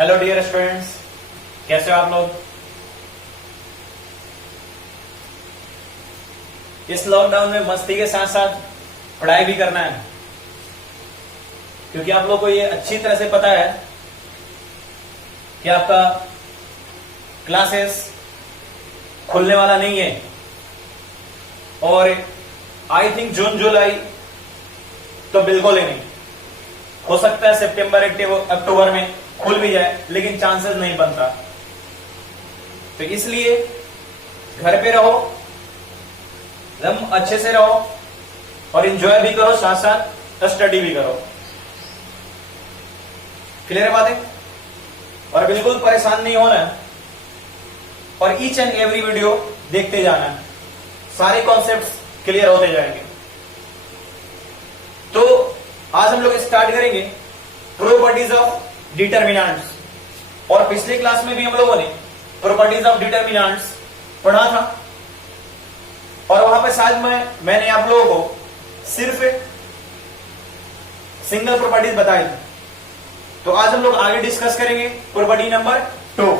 Hello dear students, कैसे हो आप लोग। इस लॉकडाउन में मस्ती के साथ साथ पढ़ाई भी करना है, क्योंकि आप लोग को ये अच्छी तरह से पता है कि आपका क्लासेस खुलने वाला नहीं है और आई थिंक जून जुलाई तो बिल्कुल ही नहीं। हो सकता है सितंबर अक्टूबर में खुल भी जाए, लेकिन चांसेस नहीं बनता। तो इसलिए घर पे रहो, एकदम अच्छे से रहो और एंजॉय भी करो, साथ साथ स्टडी भी करो। क्लियर है बातें। और बिल्कुल परेशान नहीं होना है और ईच एंड एवरी वीडियो देखते जाना है, सारे कॉन्सेप्ट्स क्लियर होते जाएंगे। तो आज हम लोग स्टार्ट करेंगे प्रॉपर्टीज ऑफ डिटर्मिनेंट्स। और पिछले क्लास में भी हम लोगों ने प्रॉपर्टीज ऑफ डिटर्मिनेंट्स पढ़ा था और वहां पे शायद मैंने आप लोगों को सिर्फ सिंगल प्रॉपर्टीज बताई थी। तो आज हम लोग आगे डिस्कस करेंगे प्रॉपर्टी नंबर 2।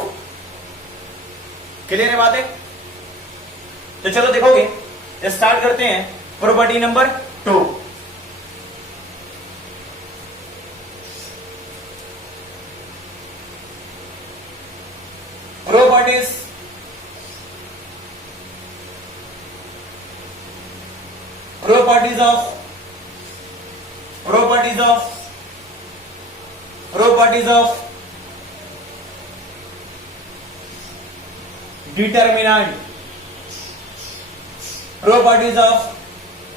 क्लियर है बातें। तो चलो देखोगे, स्टार्ट करते हैं property number 2। properties of determinant, properties of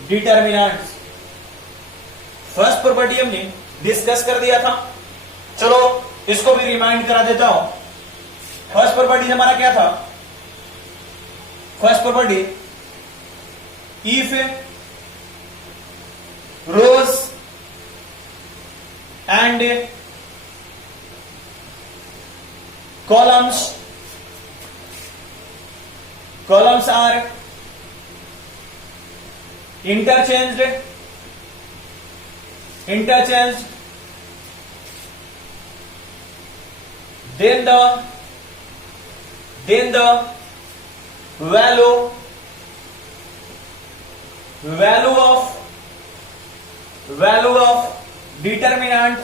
determinants। First property हमने डिस्कस कर दिया था, चलो इसको भी रिमाइंड करा देता हूं। फर्स्ट प्रॉपर्टी हमारा क्या था। First property, if rows and columns are interchanged, then the value of determinant,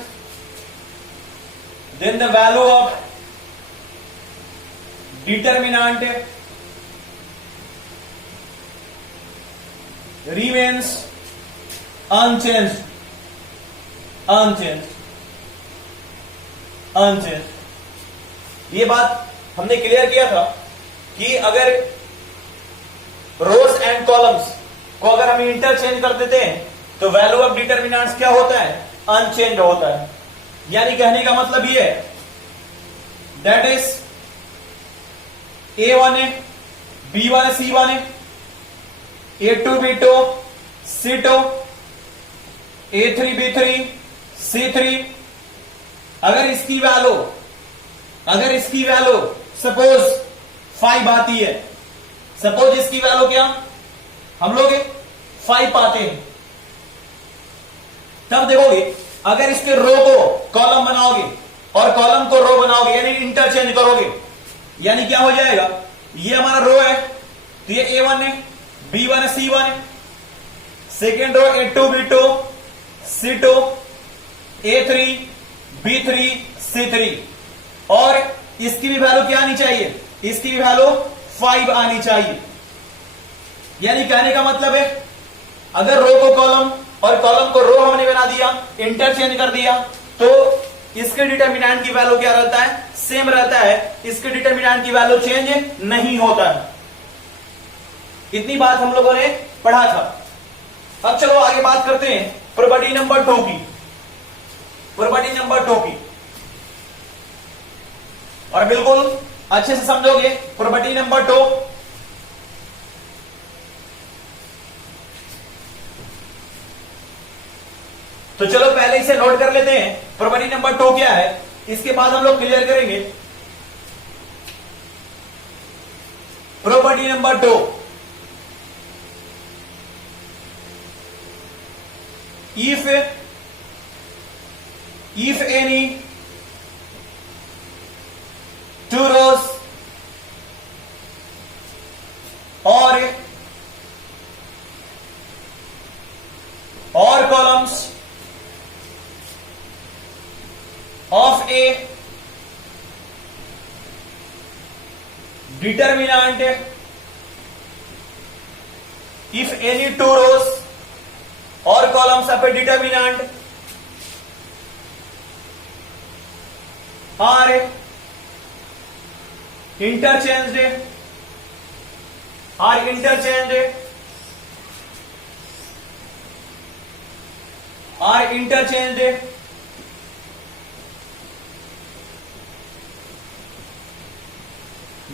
then the value of determinant remains unchanged। ये बात हमने क्लियर किया था कि अगर रोज एंड कॉलम्स को अगर हम इंटरचेंज कर देते हैं तो वैल्यू ऑफ डिटर्मिनेंट्स क्या होता है, अनचेंज होता है। यानी कहने का मतलब ये है, दैट इज A1 है, B1 है, C1 है, A2 B2 C2, A3 B3 C3। अगर इसकी वैल्यू सपोज 5 आती है, सपोज इसकी वैल्यू क्या हम लोग 5 पाते हैं, तब देखोगे अगर इसके रो को कॉलम बनाओगे और कॉलम को रो बनाओगे, यानी इंटरचेंज करोगे, यानी क्या हो जाएगा, ये हमारा रो है तो ये A1 है, B1 है, C1 है, second row A2 B2 C2, A3 B3 C3, और इसकी भी वैल्यू क्या आनी चाहिए, इसकी भी वैल्यू 5 आनी चाहिए। यानी कहने का मतलब है अगर रो को कॉलम और कॉलम को रो हमने बना दिया, इंटरचेंज कर दिया, तो इसके डिटर्मिनेंट की वैल्यू क्या रहता है, सेम रहता है। इसके डिटर्मिनेंट की वैल्यू चेंज नहीं होता है। इतनी बात हम लोगों ने पढ़ा था। अब चलो आगे बात करते हैं प्रॉपर्टी नंबर 2 की। प्रॉपर्टी नंबर 2 की, और बिल्कुल अच्छे से समझोगे प्रॉपर्टी नंबर 2। तो चलो पहले इसे नोट कर लेते हैं, प्रॉपर्टी नंबर 2 क्या है, इसके बाद हम लोग क्लियर करेंगे। Property number 2, if any determinant if any two rows और columns of a determinant are interchanged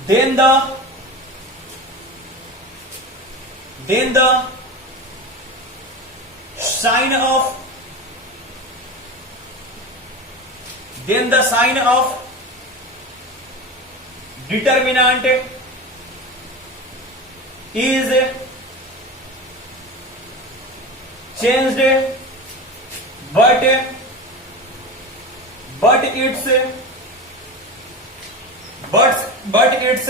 then the sign of determinant is changed, but its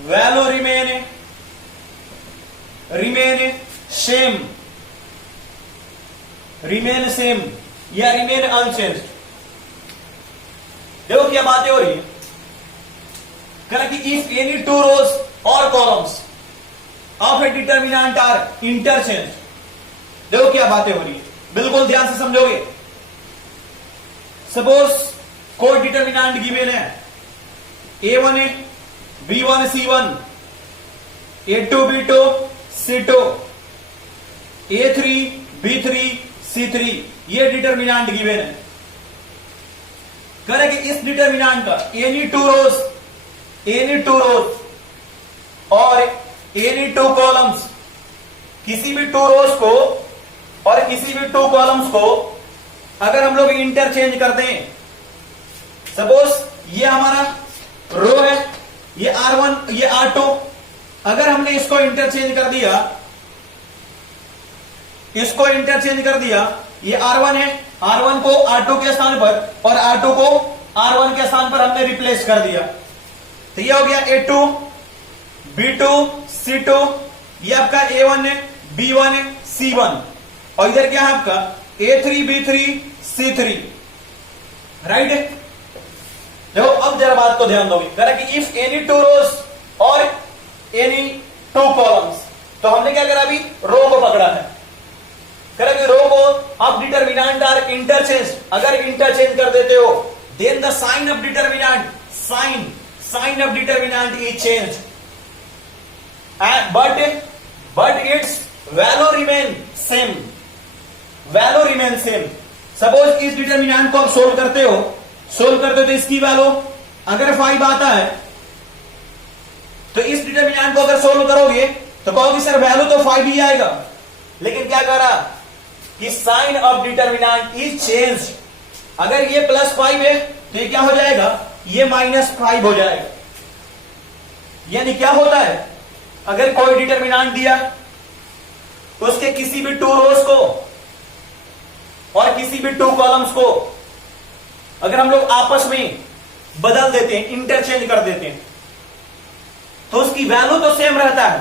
value remain same या remain unchanged। देखो क्या बातें हो रही है कि if any two rows or columns of a determinant are interchanged, देखो क्या बातें हो रही है, बिल्कुल ध्यान से समझोगे। सपोज कोई डिटर्मिनेंट गिवन है A1 B1 C1 A2 B2 C2 A3 B3 C3 ये डिटर्मिनेंट गिवन है। करें कि इस डिटर्मिनेंट का एनी टू रोज और एनी टू कॉलम्स, किसी भी टू रोज को और किसी भी टू कॉलम्स को अगर हम लोग इंटरचेंज कर दें, सपोज ये हमारा रो है, ये R1 ये R2, अगर हमने इसको इंटरचेंज कर दिया, ये R1 है, R1 को R2 के स्थान पर और R2 को R1 के स्थान पर हमने रिप्लेस कर दिया, तो ये हो गया A2 B2 C2, ये आपका A1 है B1 है C1, और इधर क्या है आपका A3 B3 C3, राइट। देखो अब जरा बात को ध्यान दोगे, करा कि इफ एनी टू रोज और एनी टू कॉलम्स, तो हमने क्या करा, अभी रो को पकड़ा है, करा कि रो को अब डिटर्मिनेंट आर इंटरचेंज, अगर इंटरचेंज कर देते हो then the sign of determinant is change, but its value remain same. Suppose इस डिटर्मिनेंट को आप सोल्व करते हो तो इसकी वैल्यू अगर 5 आता है, तो इस डिटर्मिनेंट को अगर सोल्व करोगे तो कहोगे सर वैल्यू तो 5 ही आएगा, लेकिन क्या करा कि sign of determinant is change, अगर ये +5 है तो ये क्या हो जाएगा, ये -5 हो जाएगा। यानी क्या होता है, अगर कोई डिटर्मिनेंट दिया तो उसके किसी भी टू रोज को और किसी भी टू कॉलम्स को अगर हम लोग आपस में बदल देते हैं, इंटरचेंज कर देते हैं, तो उसकी वैल्यू तो सेम रहता है,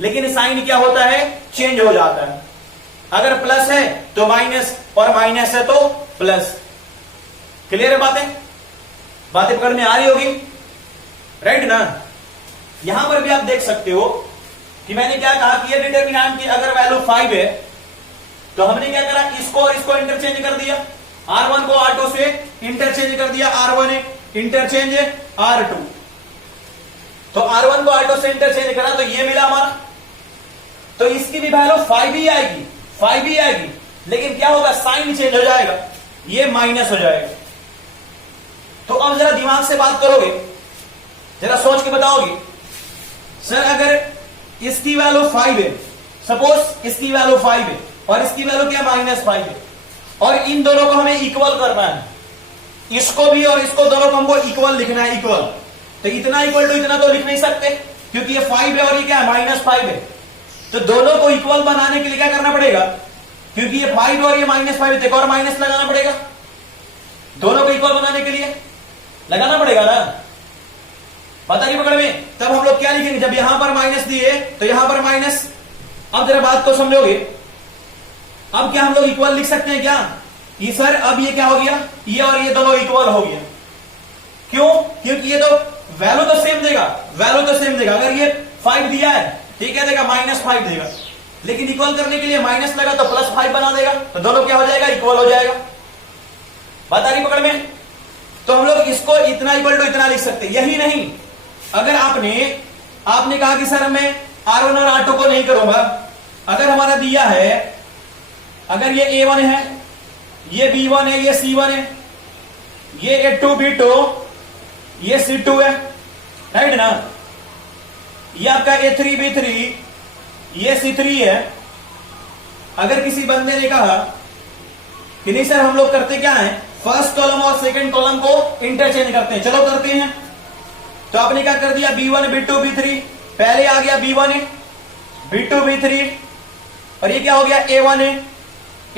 लेकिन साइन क्या होता है, चेंज हो जाता है। अगर प्लस है तो माइनस, और माइनस है तो प्लस। क्लियर है बातें पकड़ में आ रही होगी, राइट ना। यहां पर भी आप देख सकते हो कि मैंने क्या कहा कि ये डिटर्मिनेंट की अगर वैल्यू 5 है तो हमने क्या करा, इसको और इसको इंटरचेंज कर दिया, R1 को R2 से इंटरचेंज कर दिया, R1 है इंटरचेंज है R2, तो R1 को R2 से इंटरचेंज करा तो ये मिला हमारा, तो इसकी भी वैल्यू 5 ही आएगी, लेकिन क्या होगा, साइन चेंज हो जाएगा, ये माइनस हो जाएगा। तो अब जरा दिमाग से बात करोगे, जरा सोच के बताओगे, सर अगर इसकी वैल्यू 5 है, सपोज इसकी वैल्यू 5 है और इसकी वैल्यू क्या -5 है, और इन दोनों को हमें इक्वल करना है, इसको भी और इसको दोनों को हमको इक्वल लिखना है, इक्वल, तो इतना इक्वल टू इतना तो लिख नहीं सकते क्योंकि ये 5 है और ये क्या है, -5 है, तो दोनों को इक्वल बनाने के लिए क्या करना पड़ेगा, क्योंकि ये 5 और ये -5 है, तो एक और माइनस लगाना पड़ेगा, दोनों को इक्वल बनाने के लिए लगाना पड़ेगा ना, पता नहीं पकड़ में। तब हम लोग क्या लिखेंगे, जब यहां पर माइनस दिए तो यहां पर माइनस। अब जरा बात को समझोगे, अब क्या हम लोग इक्वल लिख सकते हैं क्या, ये सर अब ये क्या हो गया, ये और ये दोनों इक्वल हो गया। क्यों? क्योंकि ये तो वैल्यू तो सेम देगा, वैल्यू तो सेम देगा। अगर ये 5 दिया है तो ये क्या देगा, -5 देगा, लेकिन इक्वल करने के लिए माइनस लगा तो +5 बना देगा, तो दोनों क्या हो जाएगा, इक्वल हो जाएगा। बात आ रही पकड़ में? तो हम लोग इसको इतना इक्वल टू इतना लिख सकते हैं। यही नहीं, अगर आपने कहा कि सर मैं R1 और R2 को नहीं करूंगा, अगर हमारा दिया है, अगर ये A1 है, ये B1 है, ये C1 है, ये A2 B2, ये C2 है, राइट ना, ये आपका A3 B3, ये C3 है। अगर किसी बंदे ने कहा कि नहीं सर हम लोग करते क्या है, फर्स्ट कॉलम और सेकंड कॉलम को इंटरचेंज करते हैं, चलो करते हैं। तो आपने क्या कर दिया, B1 B2 B3, पहले आ गया B1 है, B2 B3, और ये क्या हो गया, A1 है,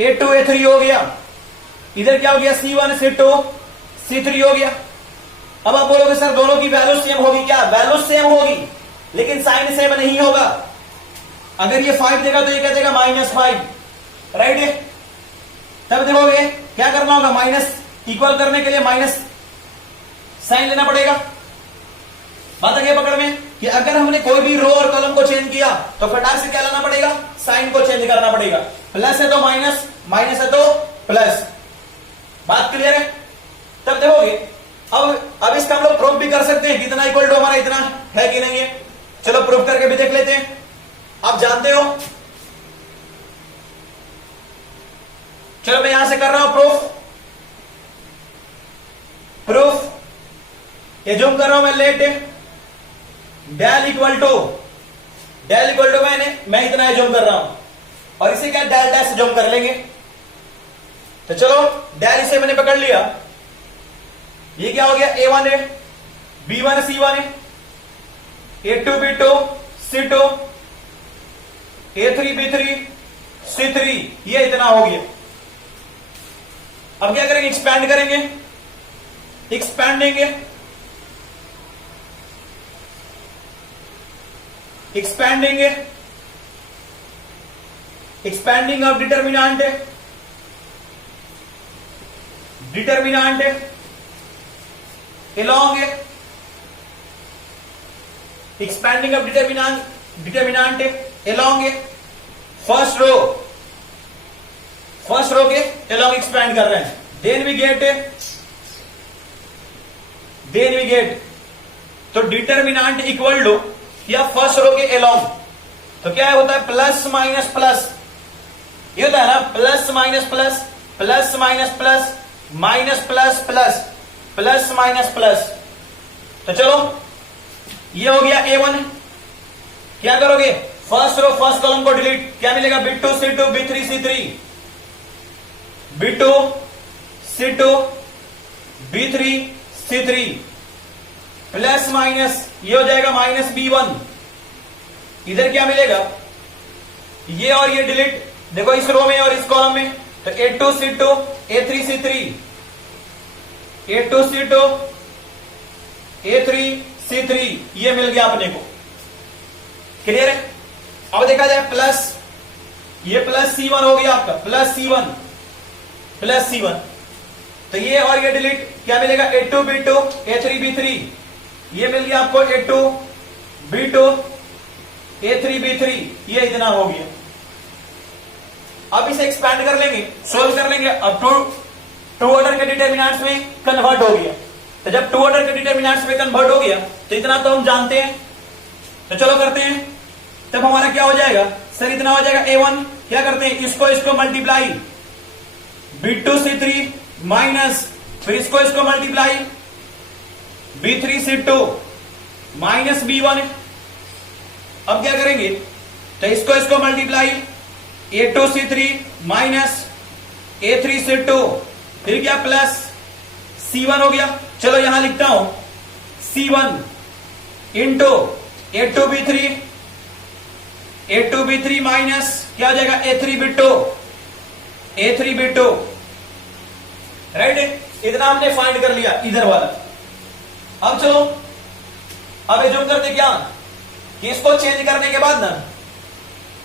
A2 A3 हो गया। इधर क्या हो गया, C1 C2 C3 हो गया। अब आप बोलोगे सर दोनों की वैल्यू सेम होगी क्या? वैल्यू सेम होगी, लेकिन साइन सेम नहीं होगा। अगर ये 5 देगा तो ये क्या देगा, -5, राइट है। तब देखोगे क्या करना होगा, माइनस इक्वल करने के लिए माइनस साइन लेना पड़ेगा। बात आ गई पकड़ में कि अगर हमने कोई भी रो और कॉलम को चेंज किया तो फटाक से क्या लाना पड़ेगा, साइन को चेंज करना पड़ेगा। प्लस है तो माइनस, माइनस है तो प्लस। बात क्लियर है? तब देखोगे अब इसका हम लोग प्रूफ भी कर सकते हैं, कितना इक्वल टू हमारा इतना है कि नहीं है। चलो प्रूफ करके भी देख लेते हैं। आप जानते हो, चलो मैं यहां से कर रहा हूं प्रूफ ये जूम कर रहा हूं मैं, लेट डेल इक्वल टू मैं इतना जूम कर रहा हूं, और इसे क्या डेल डैश जूम कर लेंगे। तो चलो डेल इसे मैंने पकड़ लिया, ये क्या हो गया, A1 है, B1 C1 है, A2 B2 C2, A3 B3 C3, ये इतना हो गया। अब क्या करेंगे, एक्सपैंड करेंगे, expanding of determinant along expanding of determinant along first row के along expand कर रहे हैं। then we get तो डिटर्मिनेंट इक्वल टू या फर्स्ट रो के along, तो क्या होता है, प्लस माइनस प्लस, ये होता है ना, plus minus plus, plus minus plus, minus plus plus, plus minus plus. तो चलो ये हो गया A1। क्या करोगे, फर्स्ट रो फर्स्ट कॉलम को डिलीट, क्या मिलेगा, B2 C2 B3 C3, B2 C2 B3 C3, plus minus ये हो जाएगा माइनस B1। इधर क्या मिलेगा, ये और ये डिलीट, देखो इस रो में और इस कॉलम में, तो A2 C2 A3 C3, A2 C2 A3 C3, ये मिल गया अपने को। क्लियर है? अब देखा जाए प्लस, ये प्लस C1 हो गया आपका, प्लस C1, तो ये और ये डिलीट, क्या मिलेगा, A2 B2 A3 B3, ये मिल गया आपको A2 B2 A3 B3, ये इतना हो गया। अब इसे एक्सपैंड कर लेंगे, सोल्व कर लेंगे। अब टू ऑर्डर के डिटर्मिनेंट्स में कन्वर्ट हो गया, तो जब टू ऑर्डर के डिटर्मिनेंट्स में कन्वर्ट हो गया तो इतना तो हम जानते हैं, तो चलो करते हैं। तब हमारा क्या हो जाएगा, सर इतना हो जाएगा A1, क्या करते हैं, इसको मल्टीप्लाई B2 C3 माइनस, फिर इसको multiply B3 C2 minus B1। अब क्या करेंगे, तो इसको multiply A2 C3 minus A3 C2, फिर क्या प्लस C1 हो गया। चलो यहां लिखता हूं C1 into A2 B3 minus क्या हो जाएगा, A3 B2, राइट। इतना हमने फाइंड कर लिया इधर वाला। अब चलो अब एज्यूम करते क्या कि इसको चेंज करने के बाद ना,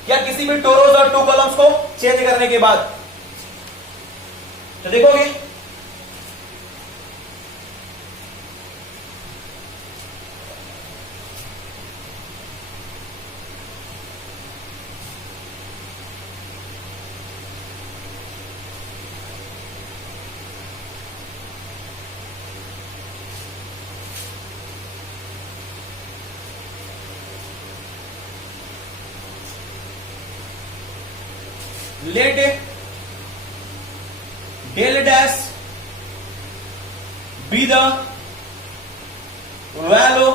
क्या किसी भी टू रोज और टू कॉलम्स को चेंज करने के बाद, तो देखोगे let del dash be the value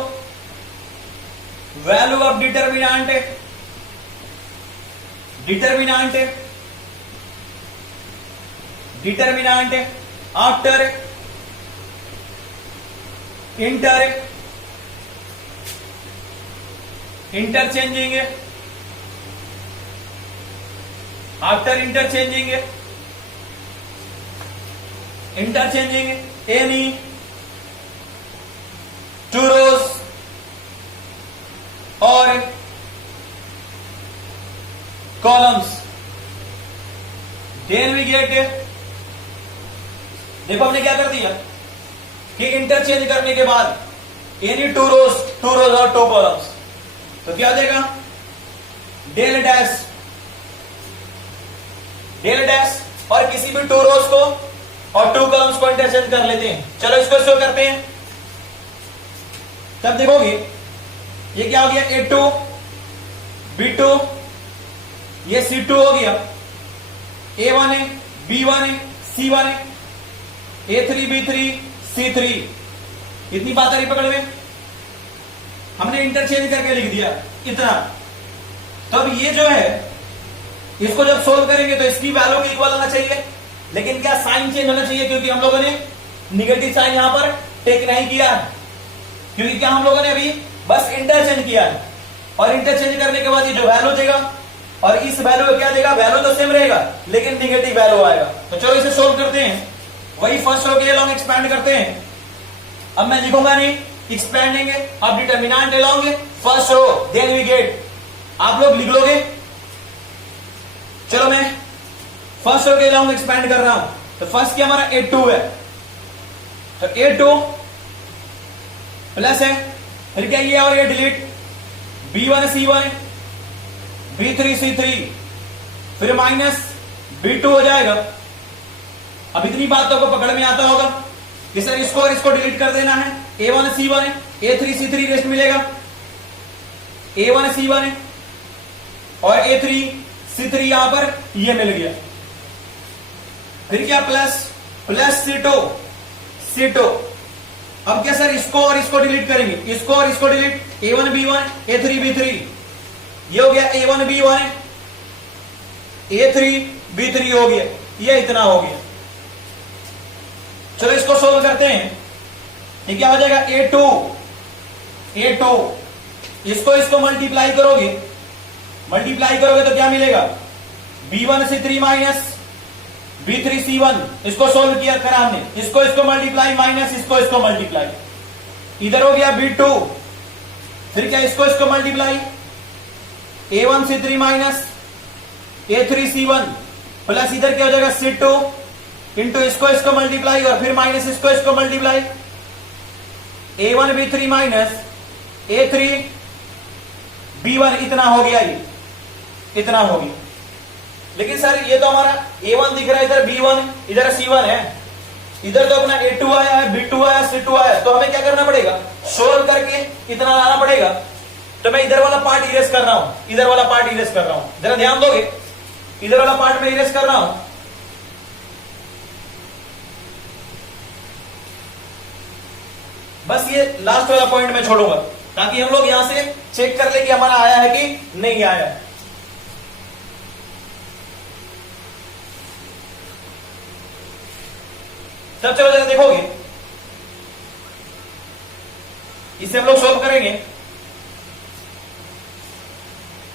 of determinant after interchanging any two rows or columns, then we get, देखो हमने क्या कर दिया कि इंटरचेंज करने के बाद एनी टू रोज और टू कॉलम्स, तो क्या देगा डेल डैश और किसी भी टू रोज को और टू कॉलम्स को इंटरचेंज कर लेते हैं। चलो इसको शो करते हैं। तब देखोगे ये क्या हो गया A2 B2, ये C2 हो गया, A1 है B1 है C1 है, A3 B3 C3। इतनी बात आ रही पकड़ में, हमने इंटरचेंज करके लिख दिया इतना। तो अब ये जो है इसको जब सोल्व करेंगे तो इसकी वैल्यू के इक्वल होना चाहिए, लेकिन क्या साइन चेंज होना चाहिए, क्योंकि हम लोगों ने निगेटिव साइन यहां पर टेक नहीं किया, क्योंकि क्या हम लोगों ने अभी बस इंटरचेंज किया है। और इंटरचेंज करने के बाद ये जो वैल्यू देगा और इस वैल्यू को क्या देगा, वैल्यू तो सेम रहेगा लेकिन निगेटिव वैल्यू आएगा। तो चलो इसे सोल्व करते हैं। वही फर्स्ट रो के अलोंग एक्सपैंड करते हैं। अब मैं लिखूंगा नहीं, एक्सपैंडिंग है, अब determinant along first row, then we get. आप लोग लिख लोगे। चलो मैं फर्स्ट रो के अलोंग एक्सपैंड कर रहा हूं। तो फर्स्ट क्या हमारा A2 है, तो A2 प्लस है, फिर क्या ये और ये delete, B1 C1 B3 C3, फिर माइनस B2 हो जाएगा। अब इतनी बात तो आपको पकड़ में आता होगा कि सर इसको और इसको डिलीट कर देना है। A1 C1 A3 C3 rest मिलेगा, A1 C1 और A3 C3 यहां पर ये मिल गया। फिर क्या प्लस C2। अब क्या सर इसको और इसको डिलीट करेंगे, इसको और इसको delete, A1 B1 A3 B3, ये हो गया A1 B1 A3 B3 हो गया, ये इतना हो गया। चलो इसको सोल्व करते हैं। ये क्या हो जाएगा A2 इसको मल्टीप्लाई करोगे तो क्या मिलेगा, B1 C3 minus B3 C1। इसको सोल्व किया करा हमने, इसको मल्टीप्लाई माइनस इसको मल्टीप्लाई, इधर हो गया B2, फिर क्या इसको multiply, A1 C3 minus A3 C1 plus इधर क्या हो जाएगा C2 इंटू इसको मल्टीप्लाई और फिर माइनस इसको multiply, A1 B3 minus A3 B1, इतना हो गया, ये इतना हो गया। लेकिन सर ये तो हमारा A1 दिख रहा है, इधर B1 इधर C1 है, इधर तो अपना A2 आया है, B2 आया, C2 आया, तो हमें क्या करना पड़ेगा, सोल्व करके इतना लाना पड़ेगा। तो मैं इधर वाला पार्ट इरेज कर रहा हूं, जरा ध्यान दोगे, इधर वाला पार्ट में इरेज कर रहा हूं। बस ये लास्ट वाला पॉइंट मैं छोड़ूंगा ताकि हम लोग यहां से चेक कर ले कि हमारा आया है कि नहीं आया है। तब चलो जरा देखोगे, इसे हम लोग सोल्व करेंगे।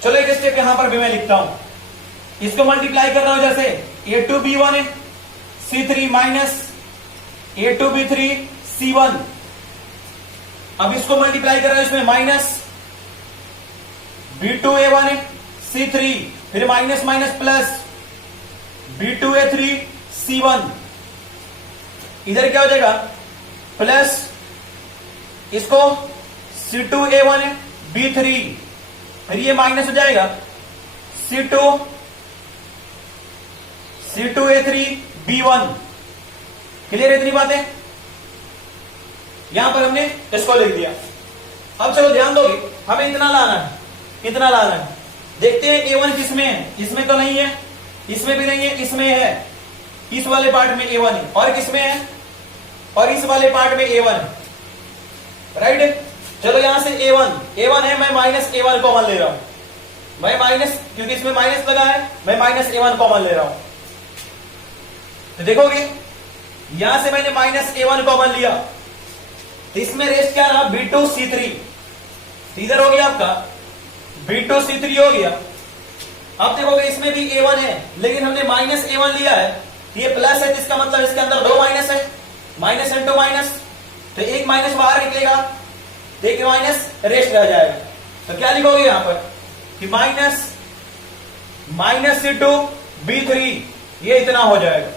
चलो एक स्टेप यहां पर भी मैं लिखता हूं, इसको मल्टीप्लाई कर रहा हूं, जैसे A2 B1 C3 minus A2 B3 C1। अब इसको मल्टीप्लाई कर रहा है, इसमें माइनस B2 A1 C3, फिर minus plus B2 A3 C1, इधर क्या हो जाएगा प्लस इसको C2A1 B3, फिर ये माइनस हो जाएगा C2A3 B1। क्लियर है इतनी बातें? यहां पर हमने इसको लिख दिया। अब चलो ध्यान दोगे, हमें इतना लाना है, इतना लाना है। देखते हैं A1 किसमें है, इसमें तो नहीं है, इसमें भी नहीं है, इसमें है, इस वाले पार्ट में A1 है, और किसमें है, और इस वाले पार्ट में A1 है, राइट। चलो यहां से A1 है, मैं माइनस A1 कॉमन ले रहा हूं, मैं माइनस, क्योंकि इसमें माइनस लगा है, मैं माइनस A1 कॉमन ले रहा हूं। तो देखोगे यहां से मैंने माइनस A1 कॉमन लिया, तो इसमें रेस्ट क्या रहा B2C3, इधर हो गया आपका B2C3 हो गया। अब देखोगे इसमें भी A1 है, लेकिन हमने माइनस A1 लिया है, ये प्लस है, जिसका मतलब इसके अंदर दो माइनस है, माइनस इंटू माइनस, तो एक माइनस बाहर निकलेगा, तो एक माइनस रेस्ट रह जाएगा। तो क्या लिखोगे यहां पर कि माइनस C2 B3, ये इतना हो जाएगा,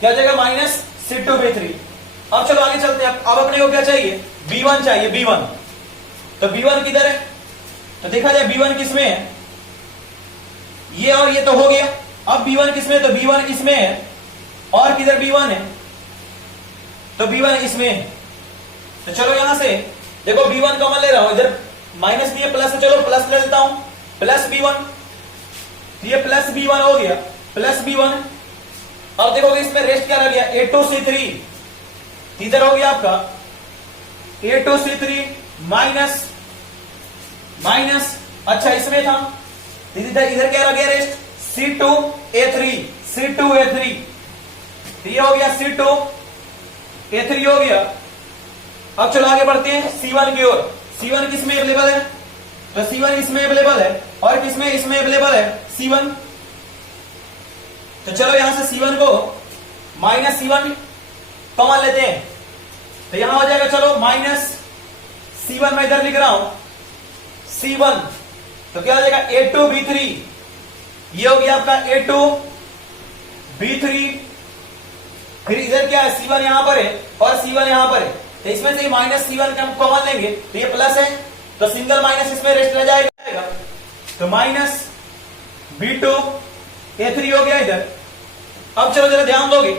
क्या हो जाएगा माइनस C2 B3। अब चलो आगे चलते हैं। अब अपने को क्या चाहिए, B1 चाहिए, B1। तो B1 किधर है, तो देखा जाए B1 किसमें है, ये और ये तो हो गया। अब B1 किसमें, तो B1 इसमें है, और किधर B1 है, तो B1 इसमें है। तो चलो यहां से देखो B1 कॉमन ले रहा हूं, इधर माइनस भी है, प्लस है, चलो प्लस ले लेता हूं, प्लस B1, ये प्लस B1 हो गया, प्लस B1। अब देखोगे इसमें रेस्ट क्या रह गया, A2C3, इधर हो गया आपका A2C3 माइनस माइनस, अच्छा इसमें था, इधर क्या रह गया रेस्ट C2A3, C2A3, ये हो गया C2A3 हो गया। अब चलो आगे बढ़ते हैं C1 की ओर। C1 किसमें अवेलेबल है, तो C1 इसमें अवेलेबल है, और किसमें, इसमें अवेलेबल है C1। तो चलो यहां से C1 को माइनस C1 कॉमन लेते हैं, तो यहां हो जाएगा, चलो माइनस C1 मैं इधर लिख रहा हूं C1, तो क्या हो जाएगा A2B3, ये हो गया आपका A2B3, फिर इधर क्या है C1 यहां पर है और C1 यहां पर है, तो इसमें से माइनस C1 हम कॉमन लेंगे, तो ये प्लस है, तो सिंगल माइनस इसमें रेस्ट रह जाएगा, तो माइनस B2A3 हो गया इधर। अब चलो जरा ध्यान दोगे,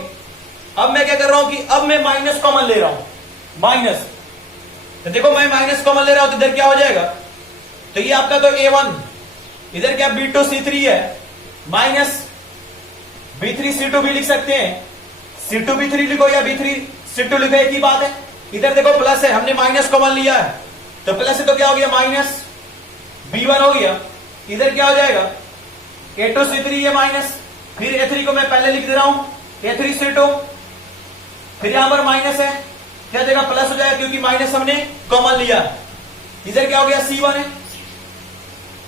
अब मैं क्या कर रहा हूं कि अब मैं माइनस कॉमन ले रहा हूं, माइनस, तो देखो मैं माइनस कॉमन ले रहा हूं, तो इधर क्या हो जाएगा, तो ये आपका तो A1, इधर क्या B2C3 है, माइनस B3C2 भी लिख सकते हैं, C2B3 लिखो या B3C2 लिखो, एक ही बात है। इधर देखो प्लस है, हमने माइनस कॉमन लिया है, तो प्लस है, तो क्या हो गया माइनस B1 हो गया, इधर क्या हो जाएगा A2C3 ये माइनस, फिर A3 को मैं पहले लिख दे रहा हूं A3C2, फिर यहां पर माइनस है, क्या देगा प्लस हो जाएगा, क्योंकि माइनस हमने कॉमन लिया। इधर क्या हो गया C1 है,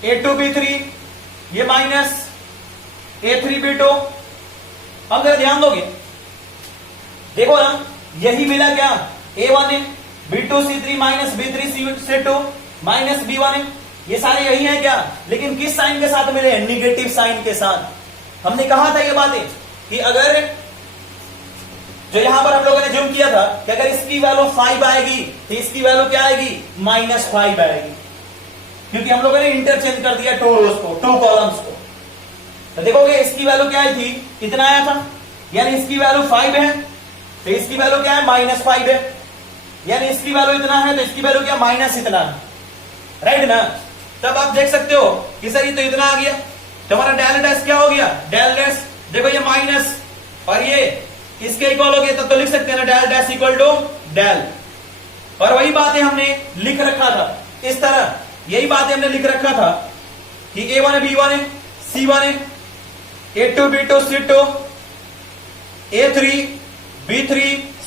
A2B3 ये माइनस A3B2। अब जरा ध्यान दोगे, देखो ना यही मिला क्या, A1 है, B2C3 minus B3C2 minus B1 है, ये सारे यही है क्या, लेकिन किस साइन के साथ मिले हैं, निगेटिव साइन के साथ। हमने कहा था ये बातें कि अगर जो यहां पर हम लोगों ने ज्यूम किया था कि अगर इसकी वैल्यू 5 आएगी तो इसकी वैल्यू क्या आएगी, -5 आएगी, क्योंकि हम लोगों ने इंटरचेंज कर दिया टू रोज को, टू कॉलम्स को। तो देखोगे इसकी वैल्यू क्या आई थी, कितना आया था, यानी इसकी वैल्यू 5 है, तो इसकी वैल्यू क्या है -5 है, यानी इसकी वैल्यू इतना है, तो इसकी वैल्यू क्या माइनस इतना है, राइट ना। तब आप देख सकते हो कि सर ये तो इतना आ गया, तो हमारा डेल डैश क्या हो गया, डेल डैश, देखो ये माइनस और ये इसके इक्वल हो गया, तब तो लिख सकते हैं ना del dash equal to del. और वही बातें हमने लिख रखा था इस तरह, यही बातें हमने लिख रखा था कि A1 है, B1 है, C1 है, A2 B2 C2 A3 B3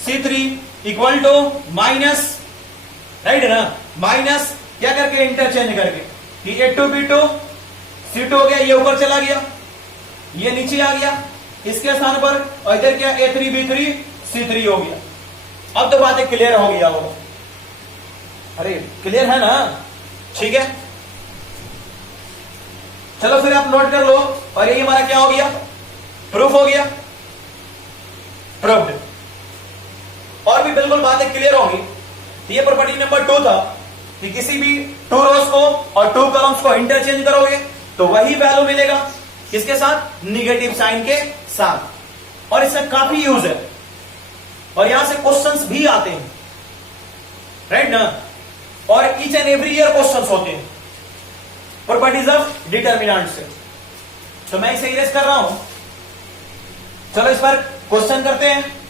C3 equal to minus, right है ना, माइनस क्या करके इंटरचेंज करके कि A2 B2 C2 हो गया, ये ऊपर चला गया, ये नीचे आ गया इसके स्थान पर, और इधर क्या A3 B3 C3 हो गया। अब तो बातें क्लियर हो गया वो, अरे क्लियर है ना, ठीक है। चलो फिर आप नोट कर लो, और ये हमारा क्या हो गया, प्रूफ हो गया, प्रूफ्ड। और भी बिल्कुल बातें क्लियर होंगी। तो ये प्रॉपर्टी नंबर 2 था कि किसी भी 2 रोज को और 2 कॉलम्स को इंटरचेंज करोगे तो वही वैल्यू मिलेगा, किसके साथ? निगेटिव साइन के साथ। और इसका काफी यूज है और यहां से क्वेश्चंस भी आते हैं, राइट ना? और each and every year questions होते हैं प्रॉपर्टीज ऑफ डिटर्मिनेंट से। तो मैं इसे इरेज कर रहा हूं। चलो इस पर क्वेश्चन करते हैं।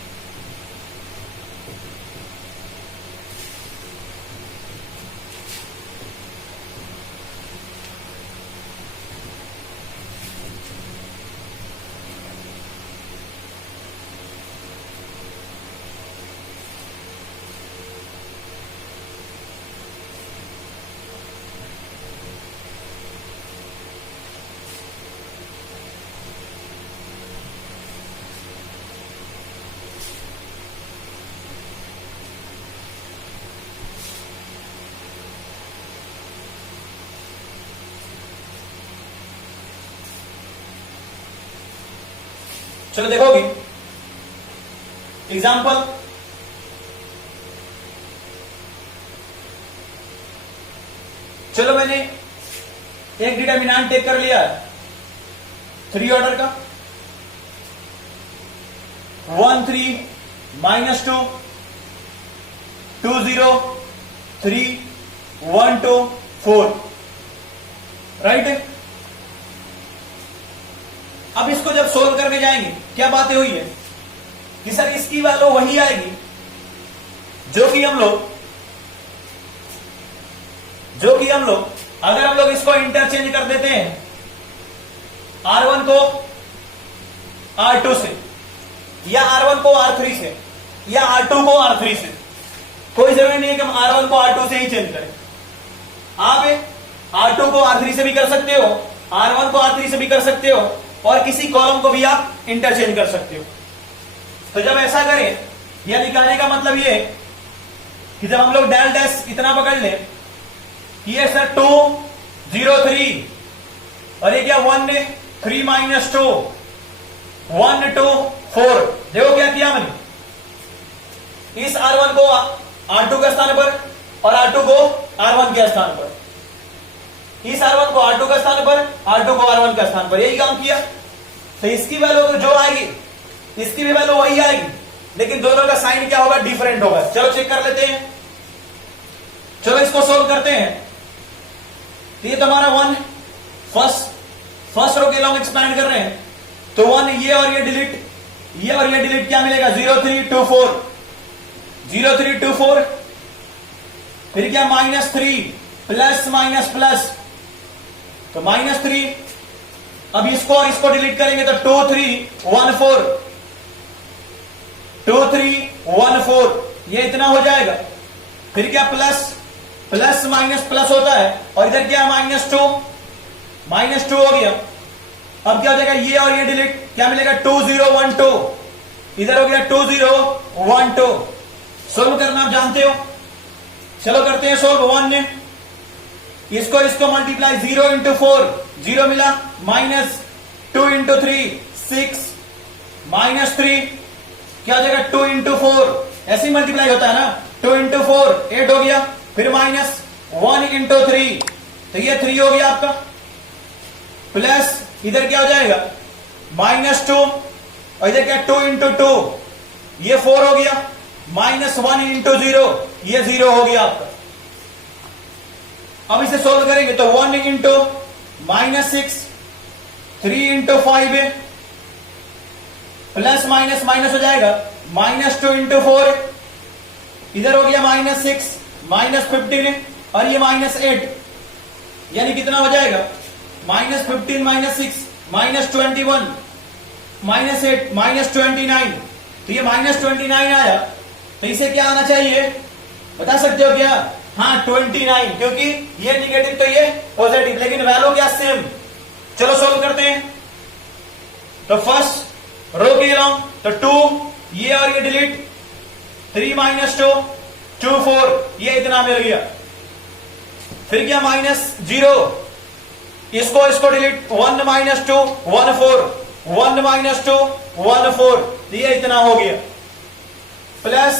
चलो देखोगे एग्जाम्पल। चलो मैंने एक डिटर्मिनेंट टेक कर लिया है 3 ऑर्डर का, 1 3 -2 2 0 3 1 2 4, राइट? अब इसको जब सोल्व करने जाएंगे क्या बातें हुई है कि सर इसकी वैल्यू वही आएगी जो कि हम लोग अगर हम लोग इसको इंटरचेंज कर देते हैं R1 को R2 से, या R1 को R3 से, या R2 को R3 से। कोई जरूरी नहीं है कि हम R1 को R2 से ही चेंज करें। आप R2 को R3 से भी कर सकते हो, R1 को R3 से भी कर सकते हो, और किसी कॉलम को भी आप इंटरचेंज कर सकते हो। तो जब ऐसा करें, यह निकालने का मतलब ये कि जब हम लोग डेल डैश इतना पकड़ लें कि ये सर 2 0 3 और ये क्या 1 3 -2 1 2 4। देखो क्या किया मैंने, इस R1 को R2 के स्थान पर और R2 को R1 के स्थान पर, इस R1 को R2 का स्थान पर, R2 को R1 का स्थान पर, यही काम किया। तो इसकी वैल्यू तो जो आएगी इसकी भी वैल्यू वही आएगी, लेकिन दोनों का साइन क्या होगा? डिफरेंट होगा। चलो चेक कर लेते हैं। चलो इसको सोल्व करते हैं। तो ये तुम्हारा 1 फर्स्ट रो के लॉन्ग एक्सपैंड कर रहे हैं तो 1 ये और ये डिलीट, क्या मिलेगा? 0 3 2 4 0 3 2 4, फिर क्या -3 प्लस माइनस प्लस, तो -3। अब इसको और इसको डिलीट करेंगे तो 2 3 1 4 2 3 1 4, ये इतना हो जाएगा। फिर क्या प्लस माइनस प्लस होता है, और इधर क्या -2 हो गया। अब क्या हो जाएगा? ये और ये डिलीट, क्या मिलेगा? 2 0 1 2, इधर हो गया 2 0 1 2। सोल्व करना आप जानते हो। चलो करते हैं सोल्व। 1 ने इसको मल्टीप्लाई 0 इंटू 4, 0 मिला, -2 इंटू 3 6, -3 क्या हो जाएगा? 2 इंटू 4, ऐसे ही मल्टीप्लाई होता है ना, 2 इंटू 4 8 हो गया, फिर -1 इंटू 3, तो ये 3 हो गया आपका, प्लस इधर क्या हो जाएगा? -2 और इधर क्या? 2 इंटू 2, ये 4 हो गया, -1 इंटू 0, ये 0 हो गया आपका। अब इसे सोल्व करेंगे तो 1 इंटू -6, 3 इंटू 5 है, प्लस माइनस माइनस हो जाएगा, -2 इंटू 4, इधर हो गया -6, -15 और ये -8, यानी कितना हो जाएगा? -15 -6 -21 -8 -29, तो ये -29 आया। तो इसे क्या आना चाहिए बता सकते हो क्या? हाँ 29, क्योंकि ये निगेटिव तो ये पॉजिटिव, लेकिन वैल्यू क्या? सेम। चलो सोल्व करते हैं। तो फर्स्ट रो के अलॉन्ग तो 2 ये और ये डिलीट, 3 -2 2 4, ये इतना मिल गया। फिर क्या? -0, इसको डिलीट, 1 -2 1 4, 1 -2 1 4, ये इतना हो गया, प्लस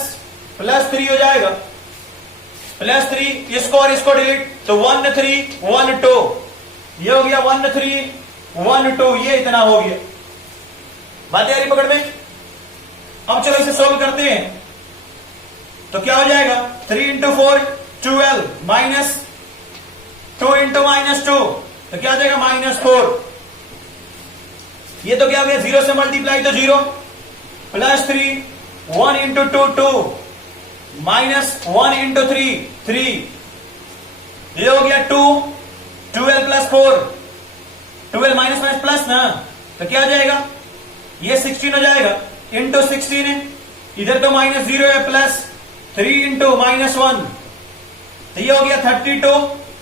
+3 हो जाएगा, +3, इसको और इसको डिलीट, तो 1 3 1 2, ये हो गया 1 3 1 2, ये इतना हो गया। बात आ रही पकड़ में? अब चलो इसे सोल्व करते हैं, तो क्या हो जाएगा, 3 × 4 12 माइनस 2 × -2, तो क्या हो जाएगा -4। ये तो क्या हो गया, 0 से मल्टीप्लाई तो 0, +3 1 × 2 2 माइनस 1 × 3 3, ये हो गया 2 12 + 4, 12 माइनस माइनस प्लस ना, तो क्या हो जाएगा, ये 16 हो जाएगा, इंटू 16 है, इधर तो -0 है, +3 × -1, तो ये हो गया 32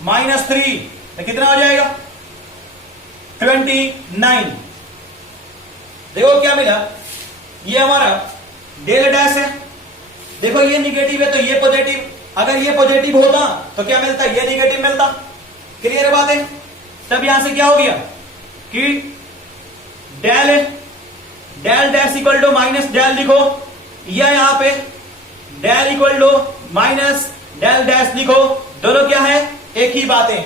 -3, तो कितना हो जाएगा 29। देखो क्या मिला, ये हमारा डेल डैश है, देखो ये निगेटिव है तो ये पॉजिटिव, अगर ये पॉजिटिव होता तो क्या मिलता, ये निगेटिव मिलता। क्लियर है बातें? तब यहां से क्या हो गया कि del del dash equal to minus del लिखो, या यहां पे del equal to minus del dash लिखो, दोनों क्या है, एक ही बात है।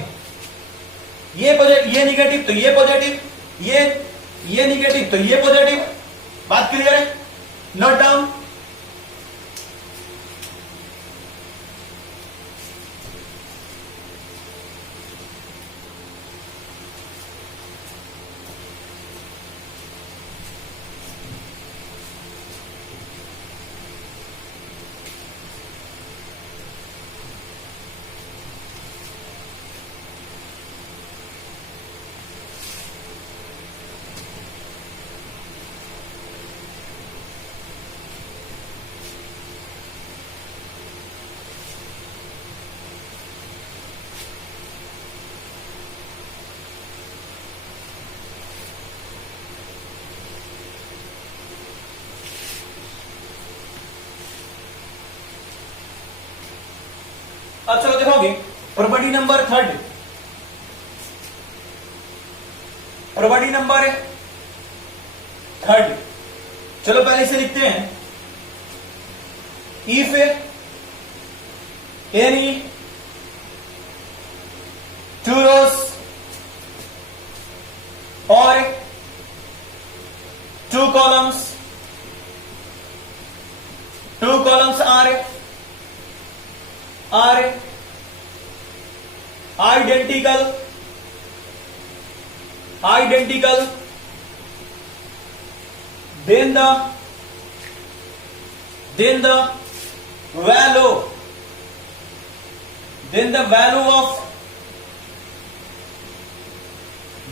ये निगेटिव तो ये पॉजिटिव, ये निगेटिव तो ये पॉजिटिव। बात क्लियर है? Note down. अब चलो देखोगे प्रॉपर्टी नंबर 3, प्रॉपर्टी नंबर 3, चलो पहले इसे लिखते हैं। इफ एनी टू रोज और two columns are identical, then the value of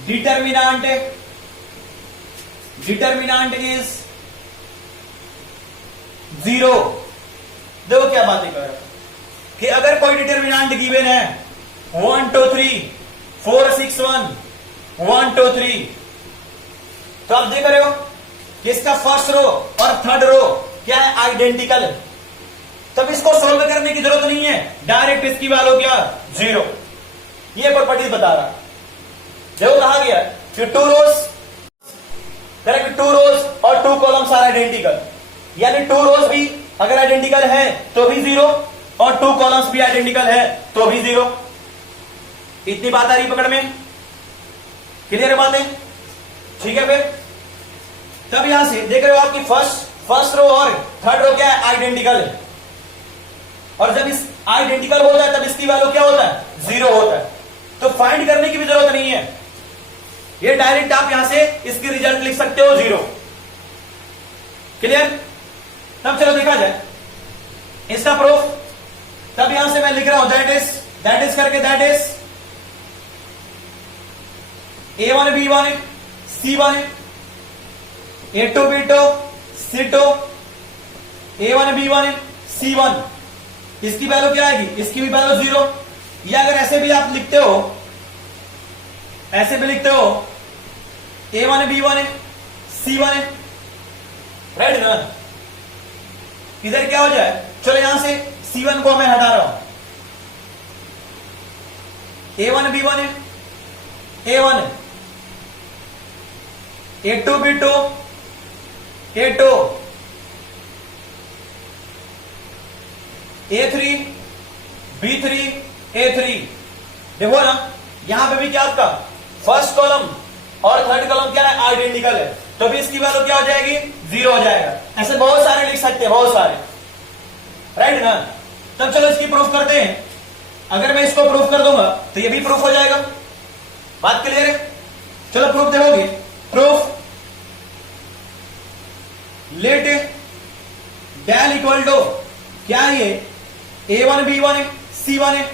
determinant is 0। देखो क्या बातें कर रहे हैं कि अगर कोई डिटरमिनेंट गिवन है 1 2 3 4 6 1 1 2 3, तो आप देख रहे हो कि इसका फर्स्ट रो और थर्ड रो क्या है, आइडेंटिकल है, तब इसको सोल्व करने की जरूरत नहीं है, डायरेक्ट इसकी वैल्यू क्या 0। ये प्रॉपर्टी बता रहा। देखो कहा गया कि 2 रोज, करेक्ट, 2 रोज और 2 कॉलम्स आर आइडेंटिकल, यानी 2 रोज भी अगर आइडेंटिकल है तो भी 0 और 2 कॉलम्स भी आइडेंटिकल है तो भी 0। इतनी बात आ रही पकड़ में? क्लियर है बातें? ठीक है। फिर तब यहां से देख रहे हो आपकी फर्स्ट रो और थर्ड रो क्या है, आइडेंटिकल है, और जब इस आइडेंटिकल होता है तब इसकी वैल्यू क्या होता है, 0 होता है। तो फाइंड करने की भी जरूरत नहीं है, ये डायरेक्ट आप यहां से इसकी रिजल्ट लिख सकते हो 0। क्लियर? तब चलो देखा जाए इसका प्रूफ। तब यहां से मैं लिख रहा हूं दैट इज करके, that is A1 B1 C1 A2 B2 C2 A1 B1 C1, इसकी वैल्यू क्या आएगी, इसकी भी वैल्यू 0। या अगर ऐसे भी आप लिखते हो, ऐसे भी लिखते हो A1 B1 C1, राइट ना, इधर क्या हो जाए, चलो यहां से C1 को मैं हटा रहा हूं, A1 B1 A1 A2 B2 A2 A3 B3 A3, देखो ना यहां पे भी क्या आपका फर्स्ट कॉलम और थर्ड कॉलम क्या है, आइडेंटिकल है, तो भी इसकी वैल्यू क्या हो जाएगी, 0 हो जाएगा। ऐसे बहुत सारे लिख सकते हैं, बहुत सारे, राइट ना। तब चलो इसकी प्रूफ करते हैं। अगर मैं इसको प्रूफ कर दूंगा तो ये भी प्रूफ हो जाएगा। बात क्लियर है? चलो प्रूफ देखोगे। Proof, let del equal to क्या है, ये A1 B1 है, C1 है,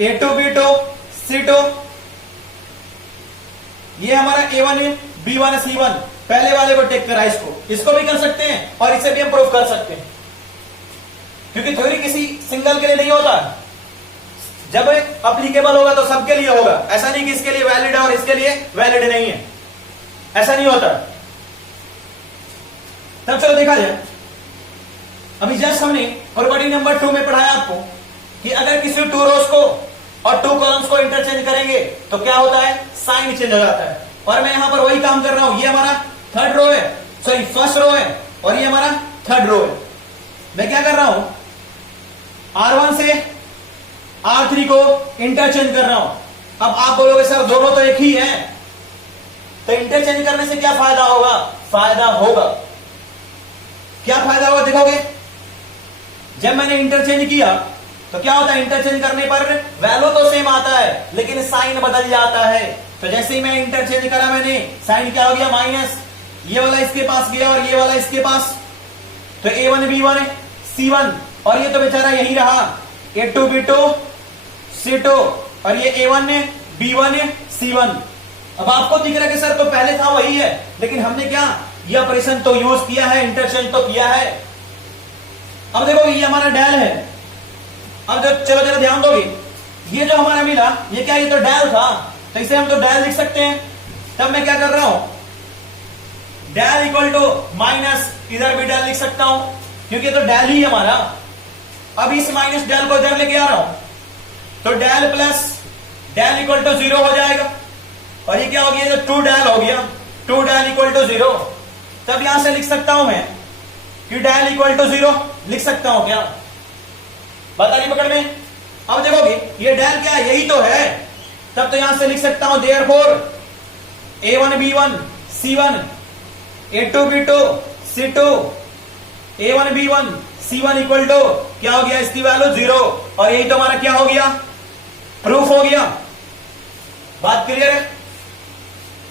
A2 B2 C2, ये हमारा A1 है, B1 है, C1। पहले वाले को टेक करा, इसको भी कर सकते हैं और इसे भी हम प्रूफ कर सकते हैं, क्योंकि थ्योरी किसी सिंगल के लिए नहीं होता। जब अप्लीकेबल होगा तो सबके लिए होगा। ऐसा नहीं कि इसके लिए वैलिड है और इसके लिए वैलिड नहीं है, ऐसा नहीं होता। तब चलो देखा जाए। अभी जस्ट हमने प्रॉपर्टी नंबर 2 में पढ़ाया आपको कि अगर किसी 2 रोज को और 2 कॉलम्स को इंटरचेंज करेंगे तो क्या होता है, साइन चेंज हो जाता है। और मैं यहां पर वही काम कर रहा हूं। ये हमारा थर्ड रो है, सॉरी फर्स्ट रो है, और ये हमारा थर्ड रो है। मैं क्या कर रहा हूं, R1 से R3 को इंटरचेंज कर रहा हूं। अब आप बोलोगे सर दोनों तो एक ही है, तो इंटरचेंज करने से क्या फायदा होगा? फायदा होगा, क्या फायदा होगा देखोगे। जब मैंने इंटरचेंज किया तो क्या होता है, इंटरचेंज करने पर वैल्यू तो सेम आता है लेकिन साइन बदल जाता है। तो जैसे ही मैं इंटरचेंज करा, मैंने साइन क्या हो गया, माइनस, ये वाला इसके पास गया और ये वाला इसके पास, तो A1 B1 C1, और ये तो बेचारा यही रहा, A2 B2 C2, और ये A1 B1 C1। अब आपको दिख रहा है कि सर तो पहले था वही है, लेकिन हमने क्या ये ऑपरेशन तो यूज किया है, इंटरचेंज तो किया है। अब देखो ये हमारा डेल है। अब चलो जरा ध्यान दोगे, ये जो हमारा मिला ये क्या, ये तो डेल था, तो इसे हम तो डेल लिख सकते हैं। तब मैं क्या कर रहा हूं, डेल इक्वल टू माइनस, इधर भी डेल लिख सकता हूं क्योंकि तो डेल ही हमारा। अब इस माइनस डेल को इधर लेके आ रहा हूं, तो del plus del equal to 0 हो जाएगा। और ये क्या हो गया, 2 डेल हो गया, 2 डेल इक्वल टू 0। तब यहां से लिख सकता हूं मैं कि डेल इक्वल टू 0 लिख सकता हूं क्या, बात आ रही पकड़ में। अब देखोगे ये डेल क्या है, यही तो है। तब तो यहां से लिख सकता हूं therefore A1 B1 C1, A2 B2 C2, A1 B1 C1 equal to क्या हो गया, इसकी वैल्यू 0। और यही तो हमारा क्या हो गया, प्रूफ हो गया। बात क्लियर है?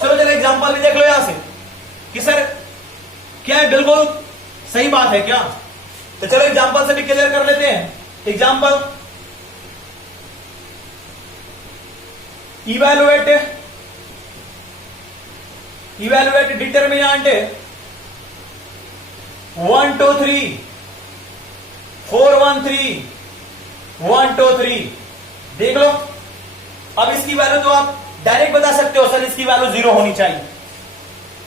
चलो जरा एग्जांपल भी देख लो यहां से कि सर क्या है, बिल्कुल सही बात है क्या। तो चलो एग्जांपल से भी क्लियर कर लेते हैं। एग्जांपल, इवैल्यूएट डिटर्मिनेंट 1 2 3 4 1 3 1 2 3, देख लो। अब इसकी वैल्यू तो आप डायरेक्ट बता सकते हो, सर इसकी वैल्यू 0 होनी चाहिए,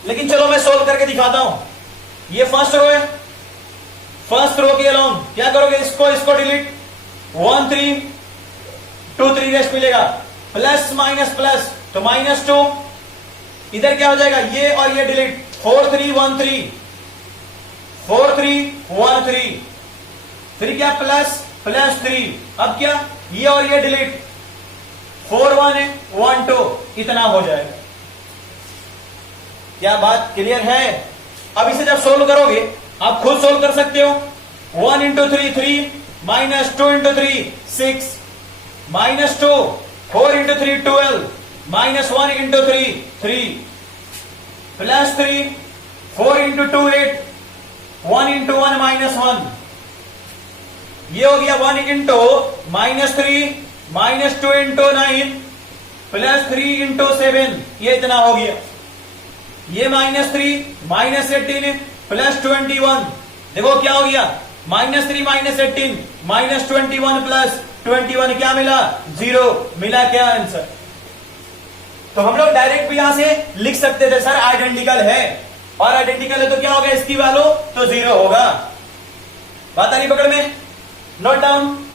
लेकिन चलो मैं सोल्व करके दिखाता हूं। ये फर्स्ट रो है, फर्स्ट रो के अलोंग क्या करोगे, इसको डिलीट, 1 3 2 3 रेस्ट मिलेगा, प्लस माइनस प्लस तो -2, इधर क्या हो जाएगा, ये और ये डिलीट, 4 3 1 3 4 3 1 3, फिर क्या प्लस प्लस 3, अब क्या ये और ये डिलीट, 4 1 1 2, इतना हो जाएगा। क्या बात क्लियर है? अब इसे जब सोल्व करोगे आप खुद सोल्व कर सकते हो। 1 into 3 3, -2 into 3 6, -2, 4 into 3 12, -1 into 3 3, +3, 4 into 2 8, 1 into 1 -1, ये हो गया 1 इंटू -3, -2 इंटू 9, +3 इंटू 7, ये इतना हो गया। ये -3, -18, +21, देखो क्या हो गया, -3 -18, -21 प्लस 21 क्या मिला, 0 मिला। क्या आंसर? तो हम लोग डायरेक्ट भी यहां से लिख सकते थे, सर आइडेंटिकल है, और आइडेंटिकल है तो क्या होगा, इसकी वैल्यू तो 0 होगा। बात आ रही पकड़ में? Note down.